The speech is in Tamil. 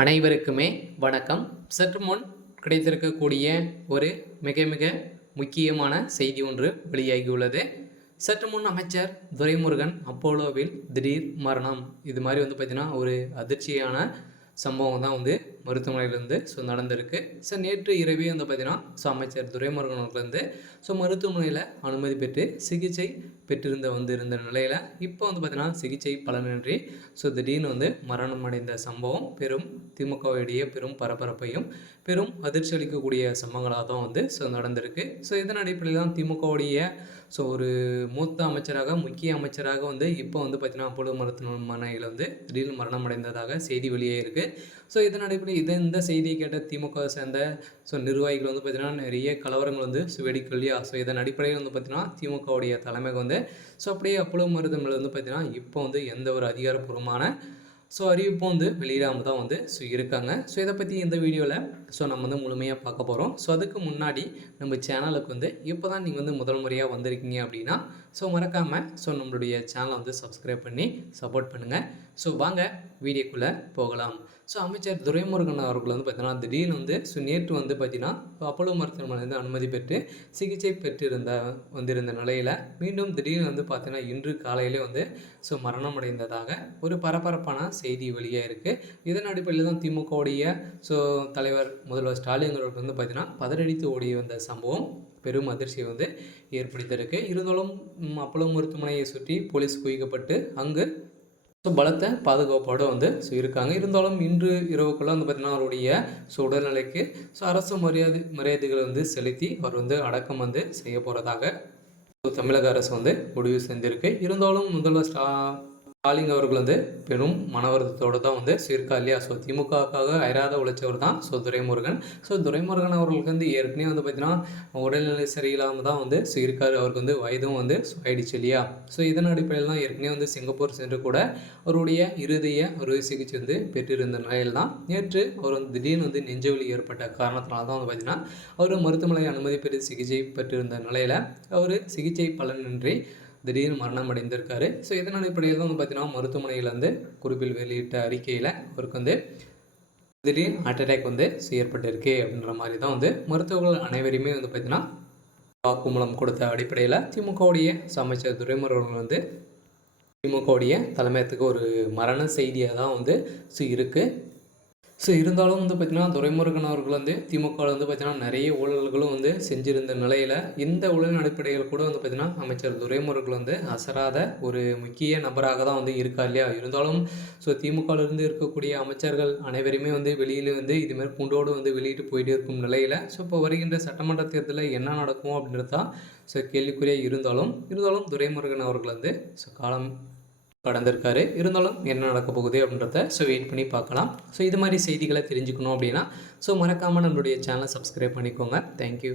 அனைவருக்குமே வணக்கம். சற்று முன் கிடைத்திருக்கக்கூடிய ஒரு மிக மிக முக்கியமான செய்தி ஒன்று வெளியாகியுள்ளது. சற்று முன் அமைச்சர் துரைமுருகன் அப்போலோவில் திடீர் மரணம். இது மாதிரி பார்த்தீங்கன்னா ஒரு அதிர்ச்சியான சம்பவம் தான் மருத்துவமனையிலேருந்து நடந்திருக்கு. நேற்று இரவே பார்த்தீங்கன்னா அமைச்சர் துரைமுருகன் அவர்கள் மருத்துவமனையில் அனுமதி பெற்று சிகிச்சை பெற்றிருந்த இருந்த நிலையில் இப்போ பார்த்தீங்கன்னா சிகிச்சை பலனின்றி திடீர்னு மரணம் அடைந்த சம்பவம் பெரும் திமுகவுடைய பெரும் பரபரப்பையும் பெரும் அதிர்ச்சி அளிக்கக்கூடிய சம்பவங்களாக தான் நடந்திருக்கு. இதன் அடிப்படையில் தான் திமுகவுடைய ஒரு மூத்த அமைச்சராக முக்கிய அமைச்சராக இப்போ பார்த்தீங்கன்னா அப்போலோ மருத்துவமனையில் திடீர்னு மரணம் அடைந்ததாக செய்தி வெளியே இருக்குது. இதன் அடிப்படையில் இந்த செய்தியை கேட்ட திமுக சேர்ந்த நிர்வாகிகள் பார்த்தீங்கன்னா நிறைய கலவரங்கள் வெடிக்கும் இல்லையா. இதன் அடிப்படையில் பார்த்தீங்கன்னா திமுகவுடைய தலைமைக்கு அப்படியே அப்போலோ மருத்துவமனையில் பார்த்தீங்கன்னா இப்போ எந்த ஒரு அதிகாரப்பூர்வமான அறிவிப்பும் வெளியிடாமல் தான் இருக்காங்க. இதை பற்றி இந்த வீடியோவில் நம்ம முழுமையாக பார்க்க போகிறோம். அதுக்கு முன்னாடி நம்ம சேனலுக்கு இப்போ தான் நீங்கள் முதல் முறையாக வந்திருக்கீங்க அப்படின்னா மறக்காமல் நம்மளுடைய சேனலை சப்ஸ்கிரைப் பண்ணி சப்போர்ட் பண்ணுங்கள். வாங்க வீடியோக்குள்ளே போகலாம். அமைச்சர் துரைமுருகன் அவர்கள் பார்த்தீங்கன்னா திடீர்னு நேற்று பார்த்தீங்கன்னா அப்போலோ மருத்துவமனை அனுமதி பெற்று சிகிச்சை வந்திருந்த நிலையில் மீண்டும் திடீர்னு பார்த்தீங்கன்னா இன்று காலையிலே மரணம் அடைந்ததாக ஒரு பரபரப்பான செய்தி வெளியாக இருக்குது. இதன் அடிப்படையில் தான் திமுகவுடைய தலைவர் முதல்வர் ஸ்டாலின் அவர்கள் பார்த்தீங்கன்னா பதறடித்து ஓடி வந்த சம்பவம் பெரும் அதிர்ச்சியை ஏற்படுத்தியிருக்கு. இருந்தாலும் அப்போலோ மருத்துவமனையை சுற்றி போலீஸ் குவிக்கப்பட்டு அங்கு பலத்த பாதுகாப்போடு இருக்காங்க. இருந்தாலும் இன்று இரவுக்குள்ளே பார்த்தீங்கன்னா அவருடைய உடல்நிலைக்கு அரசு மரியாதைகளை செலுத்தி அவர் அடக்கம் செய்ய போகிறதாக தமிழக அரசு முடிவு செஞ்சிருக்கு. இருந்தாலும் முதல்வர் ஸ்டாலின் அவர்கள் பெரும் மனவருத்தத்தோடு தான் இருக்கா இல்லையா. திமுகவுக்காக அயராத உழைச்சவர் தான் துரைமுருகன். துரைமுருகன் அவர்களுக்கு ஏற்கனவே பார்த்தீங்கன்னா உடல்நிலை சரியில்லாமல் தான் இருக்கார். அவருக்கு வயதும் ஆயிடுச்சு இல்லையா. இதன் அடிப்படையில் தான் ஏற்கனவே சிங்கப்பூர் சென்று கூட அவருடைய இருதய அறுவை சிகிச்சை பெற்றிருந்த நிலையில் தான் நேற்று அவர் திடீர்னு நெஞ்சுவலி ஏற்பட்ட காரணத்தினால தான் பார்த்தீங்கன்னா அவர் மருத்துவமனை அனுமதி பெற்று சிகிச்சை பெற்றிருந்த நிலையில் அவர் சிகிச்சை பலனின்றி திடீர்னு மரணம் அடைந்திருக்காரு. இதன் அடிப்படையில் தான் பார்த்தீங்கன்னா மருத்துவமனையிலேருந்து குறிப்பில் வெளியிட்ட அறிக்கையில் அவருக்கு திடீர்னு ஹார்ட் அட்டாக் ஏற்பட்டிருக்கு அப்படின்ற மாதிரி தான் மருத்துவர்கள் அனைவருமே பார்த்தீங்கன்னா வாக்குமூலம் கொடுத்த அடிப்படையில் திமுகவுடைய அமைச்சர் துரைமுருகன் திமுகவுடைய தலைமையத்துக்கு ஒரு மரண செய்தியாக தான் இருக்குது. இருந்தாலும் பார்த்திங்கன்னா துரைமுருகன் அவர்கள் திமுகவில் பார்த்திங்கன்னா நிறைய ஊழல்களும் செஞ்சிருந்த நிலையில் இந்த ஊழல் அடிப்படையில் கூட பார்த்திங்கன்னா அமைச்சர் துரைமுருகன் அசராத ஒரு முக்கிய நபராக தான் இருக்கா இல்லையா. இருந்தாலும் திமுகவிலிருந்து இருக்கக்கூடிய அமைச்சர்கள் அனைவருமே வெளியில் இதுமாதிரி பூண்டோடு வெளியிட்டு போயிட்டு இருக்கும் நிலையில் இப்போ வருகின்ற சட்டமன்ற தேர்தலில் என்ன நடக்கும் அப்படின்றது தான் கேள்விக்குறியாக இருந்தாலும் துரைமுருகன் அவர்கள் காலம் கடந்திருக்காரு. இருந்தாலும் என்ன நடக்க போகுது அப்படின்றத வெயிட் பண்ணி பார்க்கலாம். இது மாதிரி செய்திகளை தெரிஞ்சுக்கணும் அப்படின்னா மறக்காமல் நம்மளுடைய சேனலை சப்ஸ்கிரைப் பண்ணிக்கோங்க. தேங்க்யூ.